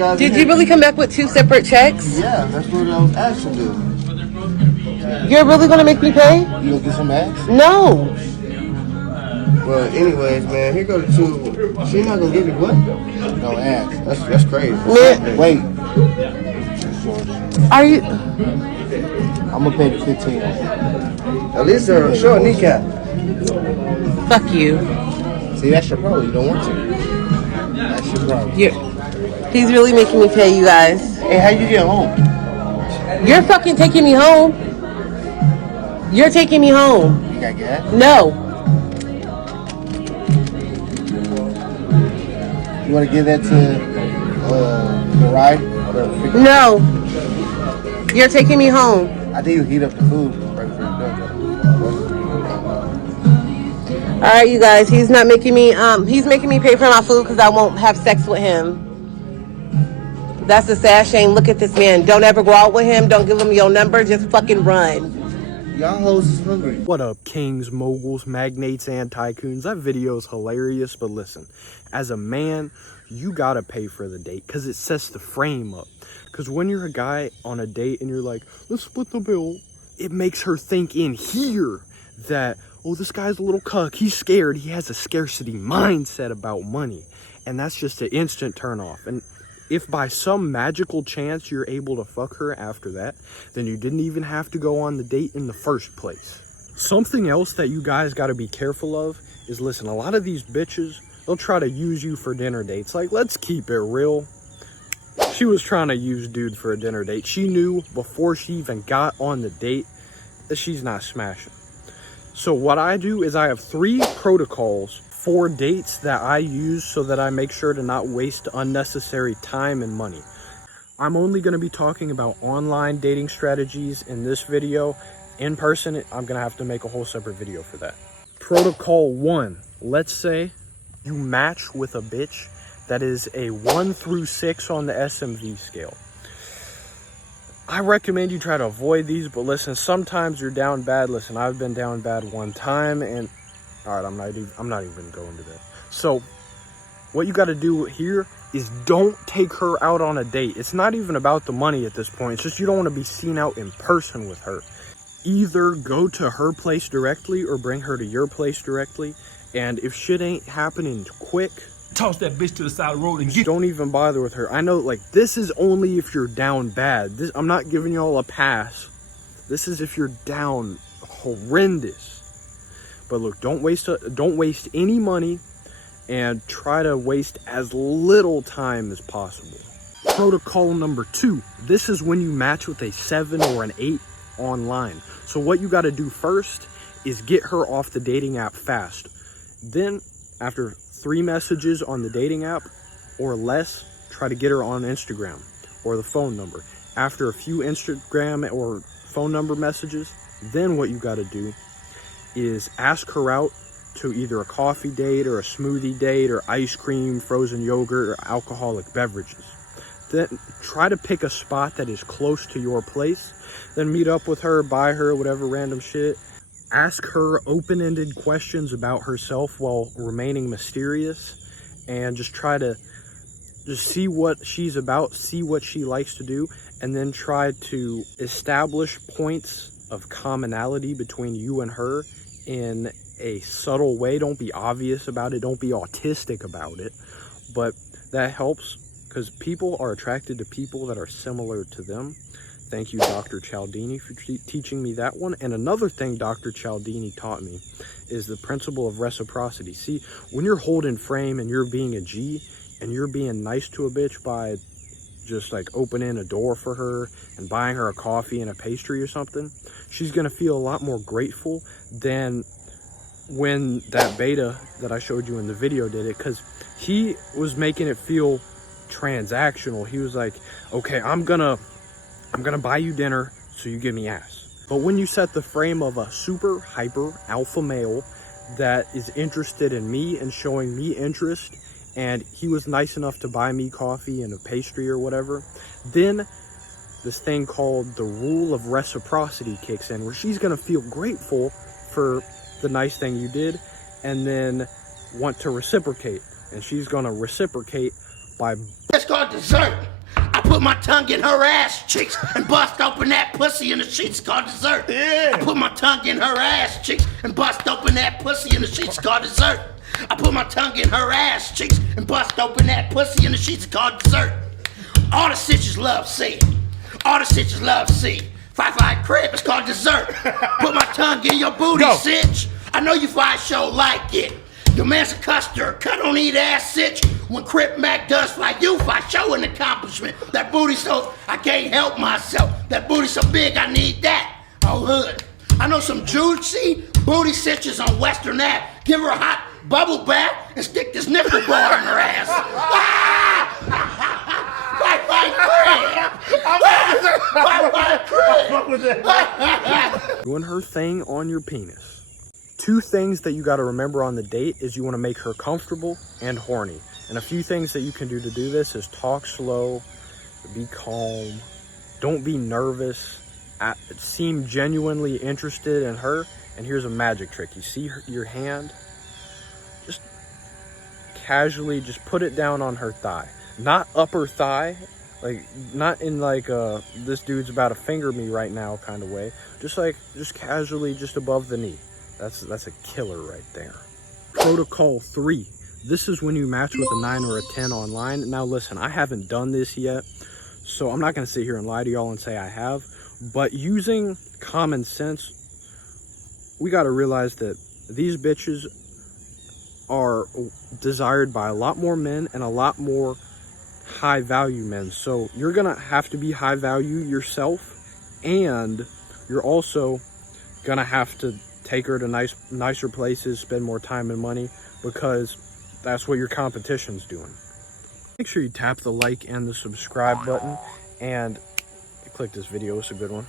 guys. Did you really come back with 2 separate checks? Yeah, that's what I was asked to do. You're really gonna make me pay? You gonna get some ass? No. Well, anyways, man, here go the 2. She not gonna give you what? No ass. That's crazy. Man. Wait. Are you? I'm gonna pay the 15. At least show a kneecap. Fuck you. See, that's your problem. You don't want to. That's your problem. He's really making me pay, you guys. Hey, how you get home? You're fucking taking me home. You're taking me home. You got gas? No. You want to give that to the ride? No. You're taking me home. I think you heat up the food right before you go. All right, you guys. He's not making me. He's making me pay for my food because I won't have sex with him. That's a sad shame. Look at this man. Don't ever go out with him. Don't give him your number. Just fucking run. Y'all hoes is hungry. What up, kings, moguls, magnates, and tycoons? That video is hilarious, but listen, as a man, you gotta pay for the date because it sets the frame up. Because when you're a guy on a date and you're like, let's split the bill, it makes her think in here that, oh, this guy's a little cuck. He's scared. He has a scarcity mindset about money. And that's just an instant turn off. And if by some magical chance you're able to fuck her after that, then you didn't even have to go on the date in the first place. Something else that you guys got to be careful of is, listen, a lot of these bitches, they'll try to use you for dinner dates. Like, let's keep it real. She was trying to use dude for a dinner date. She knew before she even got on the date that she's not smashing. So what I do is I have 3 protocols for dates that I use so that I make sure to not waste unnecessary time and money. I'm only going to be talking about online dating strategies in this video. In person, I'm going to have to make a whole separate video for that. Protocol 1. Let's say you match with a bitch that is a 1 through 6 on the SMV scale. I recommend you try to avoid these, but listen, sometimes you're down bad. Listen, I've been down bad one time, and all right, I'm not even going to that. So what you got to do here is don't take her out on a date. It's not even about the money at this point. It's just you don't want to be seen out in person with her. Either go to her place directly or bring her to your place directly. And if shit ain't happening quick, toss that bitch to the side of the road and get. Don't even bother with her. I know, like, this is only if you're down bad. I'm not giving y'all a pass. This is if you're down horrendous. But look, don't waste any money, and try to waste as little time as possible. Protocol number 2. This is when you match with a 7 or an 8 online. So what you got to do first is get her off the dating app fast. Then after 3 messages on the dating app or less, try to get her on Instagram or the phone number. After a few Instagram or phone number messages, then what you got to do is ask her out to either a coffee date or a smoothie date or ice cream, frozen yogurt, or alcoholic beverages. Then try to pick a spot that is close to your place. Then meet up with her, buy her whatever random shit. Ask her open-ended questions about herself while remaining mysterious, and just try to see what she's about, see what she likes to do, and then try to establish points of commonality between you and her in a subtle way. Don't be obvious about it. Don't be autistic about it. But that helps because people are attracted to people that are similar to them. Thank you, Dr. Cialdini, for teaching me that one. And another thing Dr. Cialdini taught me is the principle of reciprocity. See, when you're holding frame and you're being a G and you're being nice to a bitch by just like opening a door for her and buying her a coffee and a pastry or something, she's going to feel a lot more grateful than when that beta that I showed you in the video did it, because he was making it feel transactional. He was like, okay, I'm gonna buy you dinner so you give me ass. But when you set the frame of a super hyper alpha male that is interested in me and showing me interest, and he was nice enough to buy me coffee and a pastry or whatever, then this thing called the rule of reciprocity kicks in, where she's going to feel grateful for the nice thing you did and then want to reciprocate. And she's going to reciprocate by... It's called dessert. put my tongue in her ass cheeks and bust open that pussy in the sheets called dessert. I put my tongue in her ass cheeks and bust open that pussy in the sheets called dessert. I put my tongue in her ass cheeks and bust open that pussy in the sheets called dessert. All the bitches love C. All the bitches love C. 5-5 crib, it's called dessert. Put my tongue in your booty, sitch. I know you find show like it. Your man's a custer, cut on eat ass sitch. When Crip Mac does fly you, I show an accomplishment. That booty so, I can't help myself. That booty so big, I need that. Oh, hood. I know some juicy booty sitches on Western Ave. Give her a hot bubble bath and stick this nipple bar in her ass. Doing her thing on your penis. 2 things that you got to remember on the date is you want to make her comfortable and horny. And a few things that you can do to do this is talk slow, be calm, don't be nervous, seem genuinely interested in her. And here's a magic trick. You see your hand? Just casually just put it down on her thigh. Not upper thigh, like not in like this dude's about to finger me right now kind of way. Just casually just above the knee. That's a killer right there. Protocol 3. This is when you match with a 9 or a 10 online. Now listen, I haven't done this yet, so I'm not gonna sit here and lie to y'all and say I have, but using common sense, we gotta realize that these bitches are desired by a lot more men and a lot more high value men. So you're gonna have to be high value yourself, and you're also gonna have to take her to nicer places, spend more time and money, because that's what your competition's doing. Make sure you tap the like and the subscribe button and click this video. It's a good one.